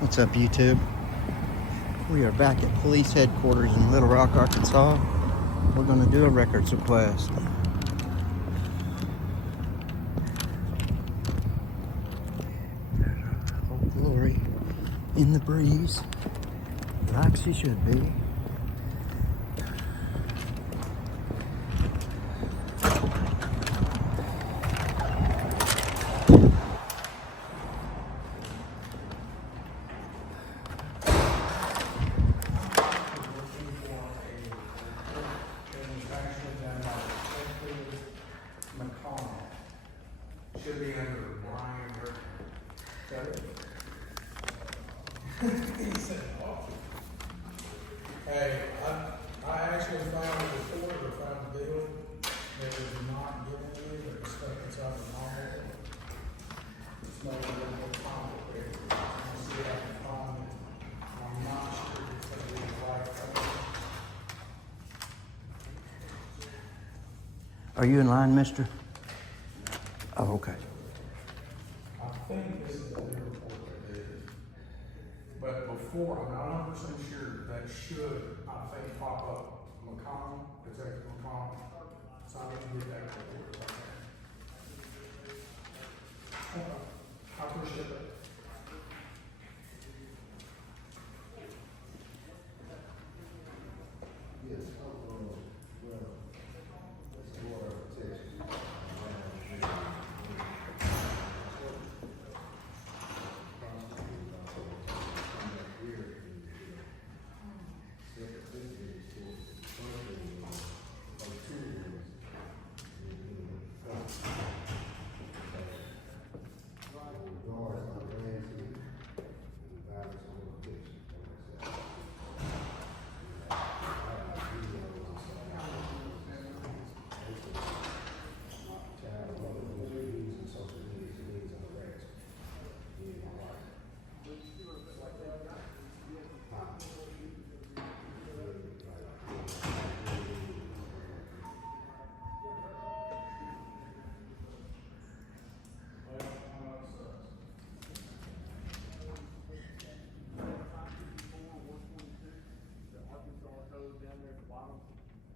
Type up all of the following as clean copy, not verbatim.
What's up, YouTube? We are back at police headquarters in Little Rock, Arkansas. We're going to do a records request. Old Glory in the breeze, like she should be. Should be under Brian He said, oh. Hey, I actually found the report or found the bill that was not given to me, but the stuff that's out of the novel. It's no more complicated. I'll see if I can find it. I'm not sure it's going to be the right color. Are you in line, mister? Oh, okay. I think this is the new report that did. But before, I'm not 100% sure, that should, I think, pop up McConnell, Detective McConnell. So I need to get that report. I appreciate it. Yes, well, that's more protection.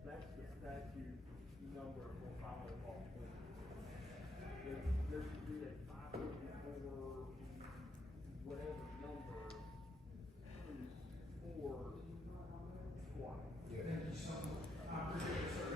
That's the statute number for filing false claims. There should be a 554, whatever number is for squat. Yeah. Thank you so much. I appreciate it, sir.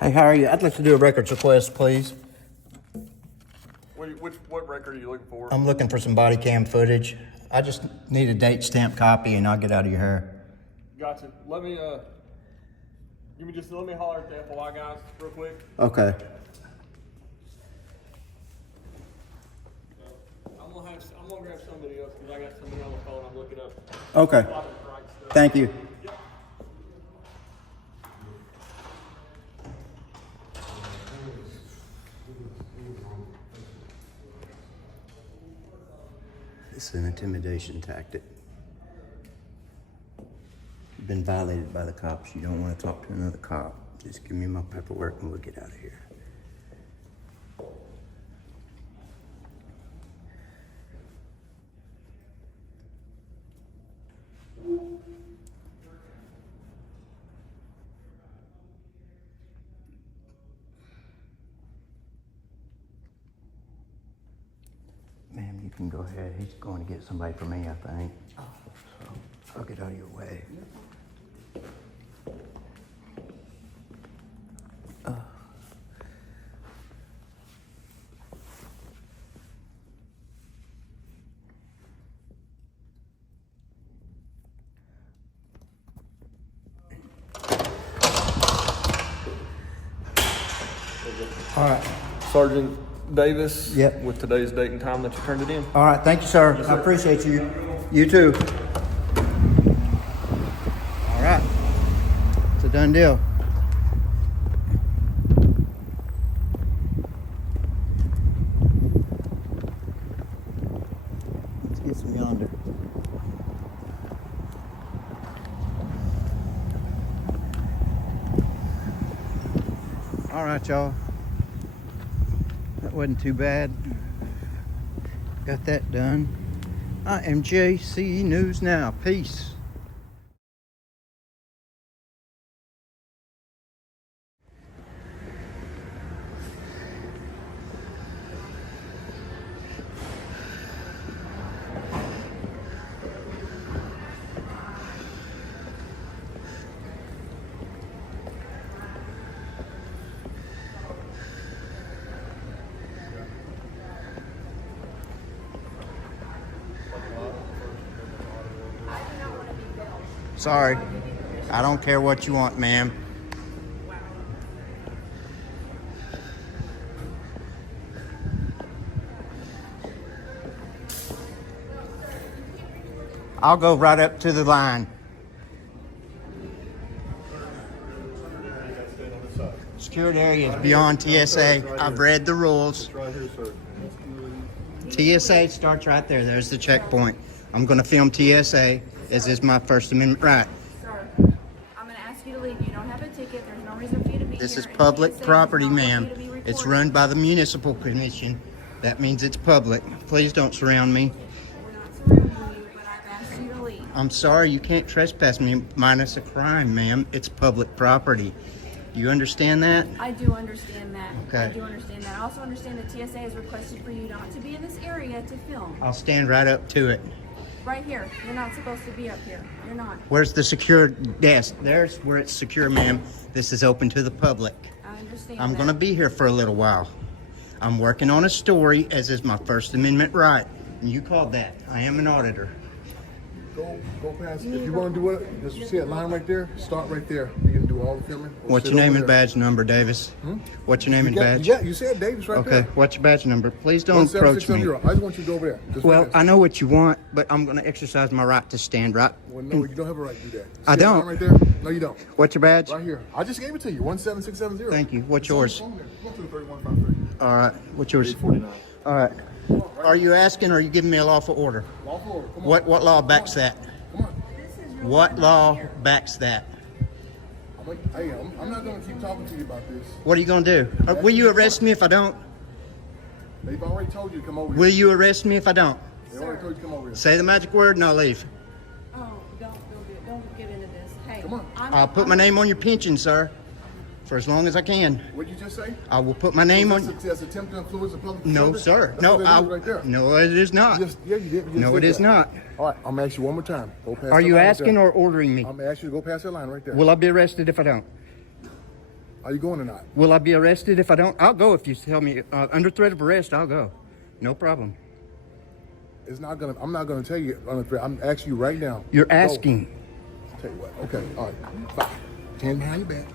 Hey, how are you? I'd like to do a records request, please. What record are you looking for? I'm looking for some body cam footage. I just need a date stamp copy and I'll get out of your hair. Gotcha. Let me holler at the FOI guys real quick. Okay. I'm gonna grab somebody else because I got somebody on the phone I'm looking up. Okay. A lot of the right stuff. Thank you. Yep. It's an intimidation tactic. You've been violated by the cops. You don't want to talk to another cop. Just give me my paperwork and we'll get out of here. Ma'am, you can go ahead. He's going to get somebody for me, I think. So I'll get out of your way. All right. Sergeant Davis. Yep. With today's date and time that you turned it in. All right, thank you, sir. I appreciate you. You too. All right, it's a done deal. Let's get some yonder. All right, y'all. That wasn't too bad. Got that done. I am JC News Now. Peace. Sorry. I don't care what you want, ma'am. I'll go right up to the line. Secured area is beyond TSA. I've read the rules. TSA starts right there. There's the checkpoint. I'm going to film TSA, as is my First Amendment right. Sir, I'm going to ask you to leave. You don't have a ticket. There's no reason for you to be here. This is And public TSA property, does not want ma'am. you to be It's recorded. run by the Municipal Commission. That means it's public. Please don't surround me. We're not surrounding you, but I've asked you to leave. I'm sorry, you can't trespass me minus a crime, ma'am. It's public property. You understand that? I do understand that. Okay. I do understand that. I also understand that TSA has requested for you not to be in this area to film. I'll stand right up to it. Right here. You're not supposed to be up here. You're not. Where's the secure desk? There's where it's secure, ma'am. This is open to the public. I understand I'm that. going to be here for a little while. I'm working on a story, as is my First Amendment right. And you called that. I am an auditor. Go past. If you want to do it, just see that line right there. Start right there. You can do all the filming. Or What's sit your name over and there. badge number, Davis? What's your name and badge? Yeah, you said Davis right Okay, there. what's your badge number? Please don't approach me. 17670. I just want you to go over there. Just Well, right there. I know what you want, but I'm going to exercise my right to stand right. Well, no, you don't have a right to do that. I See that don't. line right there? No, you don't. What's your badge? Right here. I just gave it to you. 17670. Thank you. What's It's on yours? the phone there. Go to the 3153. All right. What's yours? 849. All right. Are you asking or are you giving me a lawful order? Lawful order. Come on. What law backs that? Come on. What law backs that? I'm not going to keep talking to you about this. What are you going to do? Will you arrest me if I don't? They've already told you to come over here. Will you arrest me if I don't? They already told you to come over here. Say the magic word and I'll leave. Oh, don't get into this. Hey, Come on. I'll put my name on your pension, sir, for as long as I can. What'd you just say? I will put my name on. That's attempt to influence the public. No, service? sir. That's No, what it is right there. no, it is not. Yeah, you did. You just No, did it is that. not. All right, I'm gonna ask you one more time. Go past Are the you line right asking there. or ordering me? I'm gonna ask you to go past that line right there. Will I be arrested if I don't? Are you going or not? Will I be arrested if I don't? I'll go if you tell me. Under threat of arrest, I'll go. No problem. It's not gonna. I'm not gonna tell you. I'm asking you right now. You're Go. asking. Tell you what. Okay. All right. 5. Hand behind your back.